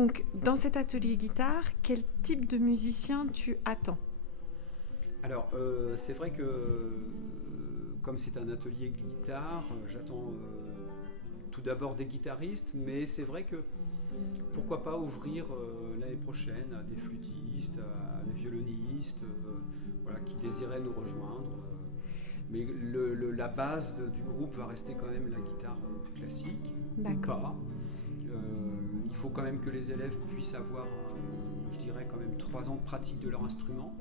Donc, dans cet atelier guitare, quel type de musicien tu attends? Alors, c'est vrai que comme c'est un atelier guitare, j'attends tout d'abord des guitaristes, mais c'est vrai que pourquoi pas ouvrir l'année prochaine à des flûtistes, à des violonistes, voilà, qui désiraient nous rejoindre. Mais la base du groupe va rester quand même la guitare classique, ou D'accord. pas. Il faut quand même que les élèves puissent avoir, je dirais, quand même 3 ans de pratique de leur instrument.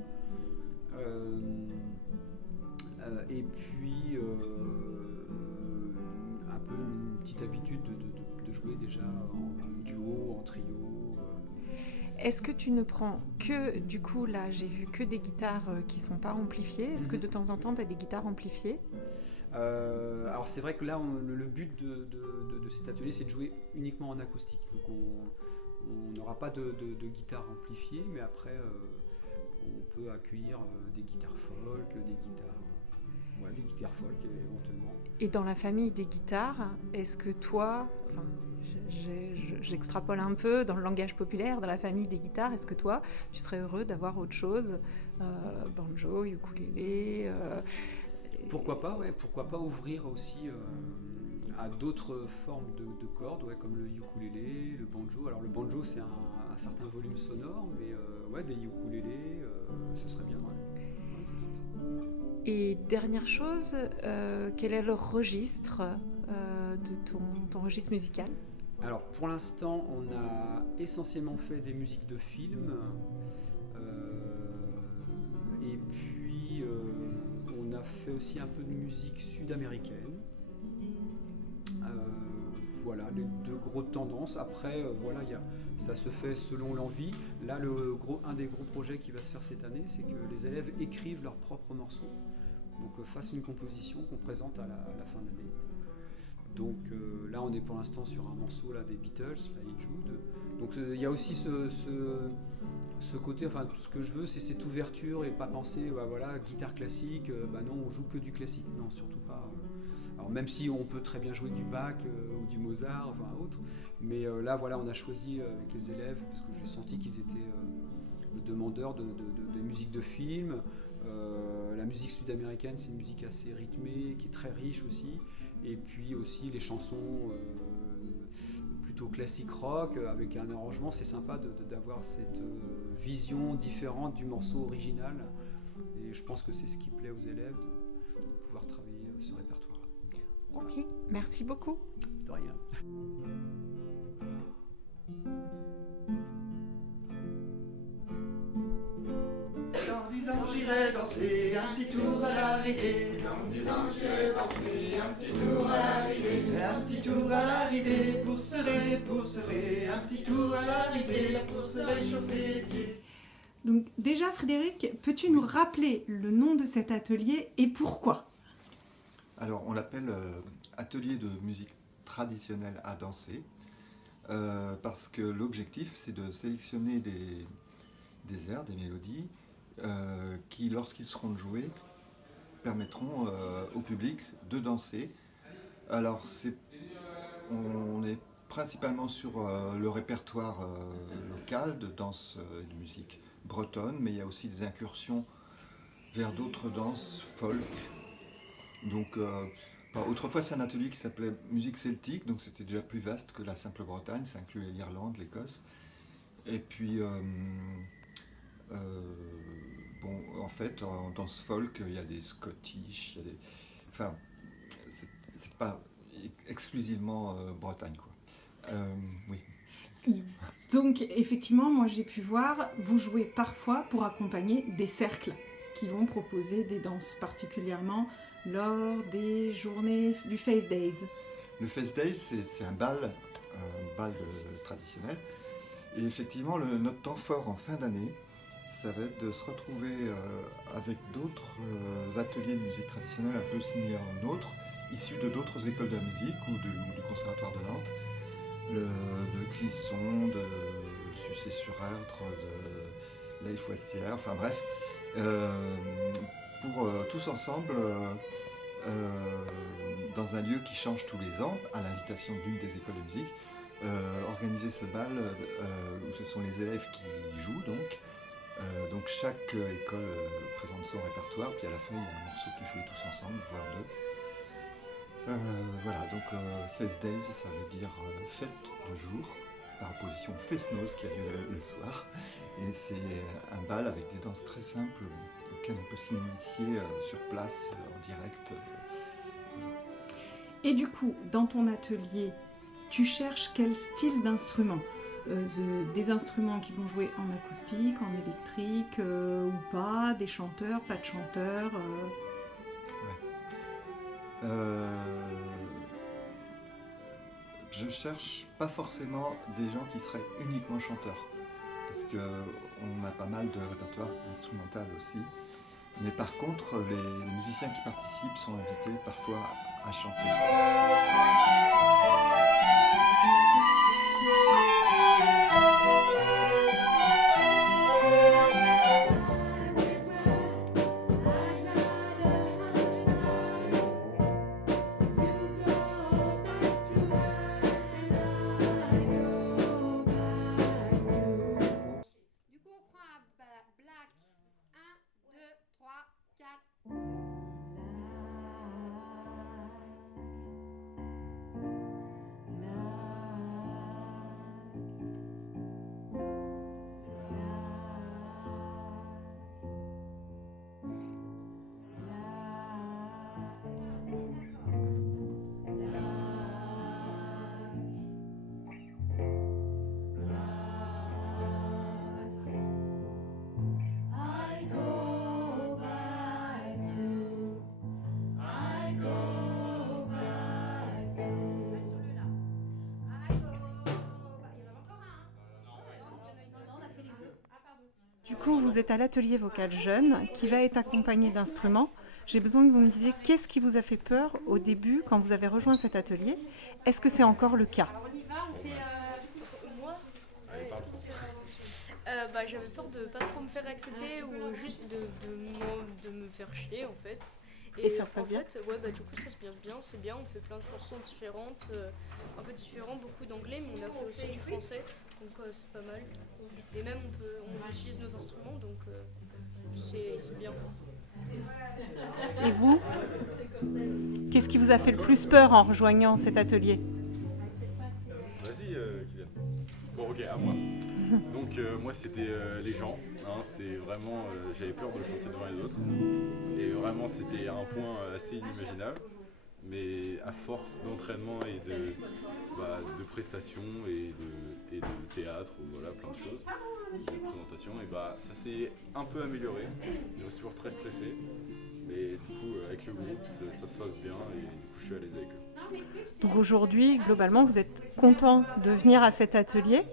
Et puis un peu une petite habitude de jouer déjà en duo, en trio. Est-ce que tu ne prends que, du coup, là, j'ai vu que des guitares qui ne sont pas amplifiées. Est-ce que de temps en temps, tu as des guitares amplifiées? Alors c'est vrai que là, le but de cet atelier, c'est de jouer uniquement en acoustique. Donc on n'aura pas de guitare amplifiée, mais après, on peut accueillir des guitares folk, des guitares folk éventuellement. Et dans la famille des guitares, est-ce que toi, enfin, j'extrapole un peu dans le langage populaire, dans la famille des guitares, est-ce que toi, tu serais heureux d'avoir autre chose, banjo, ukulélé Pourquoi pas, ouais, pourquoi pas ouvrir aussi à d'autres formes de cordes, ouais, comme le ukulélé, le banjo. Alors le banjo, c'est un certain volume sonore, mais ouais, des ukulélés, ce serait bien, ouais. Et dernière chose, quel est le registre de ton registre musical? Alors pour l'instant, on a essentiellement fait des musiques de films, et puis on a fait aussi un peu de musique sud-américaine. Voilà les deux grosses tendances. Après, voilà, ça se fait selon l'envie. Là, un des gros projets qui va se faire cette année, c'est que les élèves écrivent leurs propres morceaux. Donc fassent une composition qu'on présente à la fin d'année. Donc là, on est pour l'instant sur un morceau là, des Beatles, Hey Jude. Donc il y a aussi ce côté, enfin tout ce que je veux, c'est cette ouverture et pas penser, bah, voilà, guitare classique, bah non, on joue que du classique. Non, surtout pas. Alors même si on peut très bien jouer du Bach ou du Mozart, enfin autre, mais là voilà, on a choisi avec les élèves, parce que j'ai senti qu'ils étaient demandeurs de musique de film. La musique sud-américaine, c'est une musique assez rythmée, qui est très riche aussi, et puis aussi les chansons plutôt classique rock, avec un arrangement, c'est sympa d'avoir cette vision différente du morceau original, et je pense que c'est ce qui plaît aux élèves, de pouvoir travailler ce répertoire. Ok, merci beaucoup. De rien. Dans 10 ans j'irai danser un petit tour à la ridée. Dans 10 ans j'irai danser un petit tour à la ridée. Un petit tour à la ridée pour se un petit tour à la ridée pour se réchauffer les pieds. Donc déjà Frédéric, peux-tu nous rappeler le nom de cet atelier et pourquoi? Alors, on l'appelle atelier de musique traditionnelle à danser, parce que l'objectif, c'est de sélectionner des airs, des mélodies, qui, lorsqu'ils seront joués, permettront au public de danser. Alors, on est principalement sur le répertoire local de danse et de musique bretonne, mais il y a aussi des incursions vers d'autres danses folk. Donc, autrefois, c'est un atelier qui s'appelait musique celtique, donc c'était déjà plus vaste que la simple Bretagne, ça incluait l'Irlande, l'Écosse. Et puis, bon, en fait, en danse folk, il y a des Scottish, il y a des... Enfin, c'est pas exclusivement Bretagne, quoi. Oui. Donc effectivement, moi j'ai pu voir, vous jouez parfois pour accompagner des cercles qui vont proposer des danses particulièrement lors des journées du Face Days. Le Face Days, c'est un bal traditionnel. Et effectivement, notre temps fort en fin d'année, ça va être de se retrouver avec d'autres ateliers de musique traditionnelle à Feusigny en autre, issus de d'autres écoles de la musique ou du Conservatoire de Nantes, de Clisson, de Sucé-sur-Erdre, de La Foissière, enfin bref, pour tous ensemble, dans un lieu qui change tous les ans, à l'invitation d'une des écoles de musique, organiser ce bal où ce sont les élèves qui jouent donc chaque école présente son répertoire, puis à la fin il y a un morceau qui est joué tous ensemble, voire deux. Voilà, donc Fest Days, ça veut dire fête de jour, par opposition Fest-Noz qui a lieu le soir. Et c'est un bal avec des danses très simples auxquelles on peut s'initier sur place, en direct. Et du coup, dans ton atelier, tu cherches quel style d'instrument ? Des instruments qui vont jouer en acoustique, en électrique ou pas, des chanteurs, pas de chanteurs Je cherche pas forcément des gens qui seraient uniquement chanteurs, parce qu'on a pas mal de répertoire instrumental aussi. Mais par contre, les musiciens qui participent sont invités parfois à chanter. Du coup, vous êtes à l'atelier vocal jeune qui va être accompagné d'instruments. J'ai besoin que vous me disiez qu'est-ce qui vous a fait peur au début quand vous avez rejoint cet atelier. Est-ce que c'est encore le cas ? Alors on y va, on fait moi. J'avais peur de pas trop me faire accepter ou juste de me faire chier en fait. Et ça se passe bien ? Ouais, du coup ça se passe bien, c'est bien, on fait plein de chansons différentes, un peu différentes, beaucoup d'anglais, mais on a fait aussi du français, donc c'est pas mal. Et même on utilise nos instruments, donc c'est bien. Et vous ? Qu'est-ce qui vous a fait le plus peur en rejoignant cet atelier ? Vas-y, Kylian. Bon, ok, à moi. Donc, moi, c'était les gens. Hein, c'est vraiment, j'avais peur de chanter devant les autres. Et vraiment, c'était un point assez inimaginable. Mais à force d'entraînement et de prestations et de théâtre, ou voilà, plein de choses, de présentation, et ça s'est un peu amélioré. Je reste toujours très stressé. Mais du coup, avec le groupe, ça se passe bien et du coup, je suis à l'aise avec eux. Donc aujourd'hui, globalement, vous êtes content de venir à cet atelier ?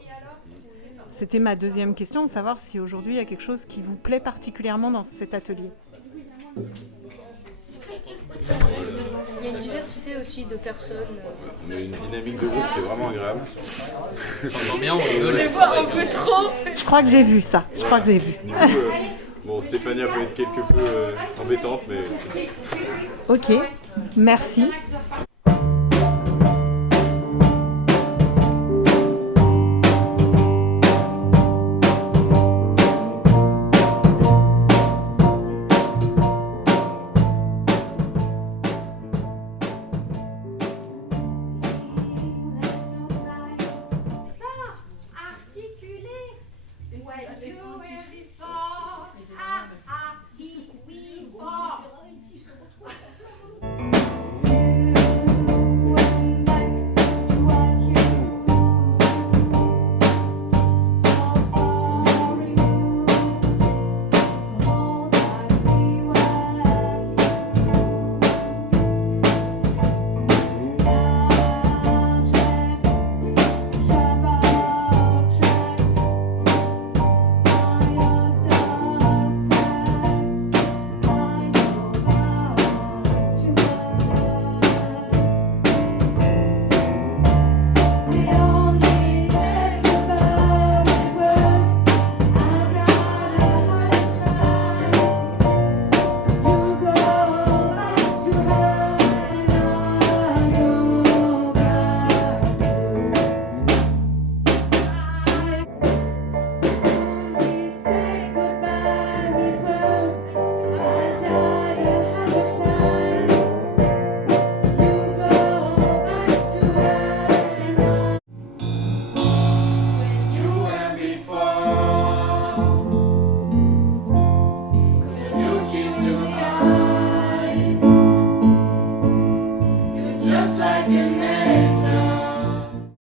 C'était ma deuxième question, savoir si aujourd'hui il y a quelque chose qui vous plaît particulièrement dans cet atelier. Il y a une diversité aussi de personnes. On a une dynamique de groupe qui est vraiment agréable. Ça sent bien, on rigole. Des fois un peu trop. Je crois que j'ai vu ça, Du coup, bon, Stéphania peut être quelque peu embêtante, mais... Ok, merci.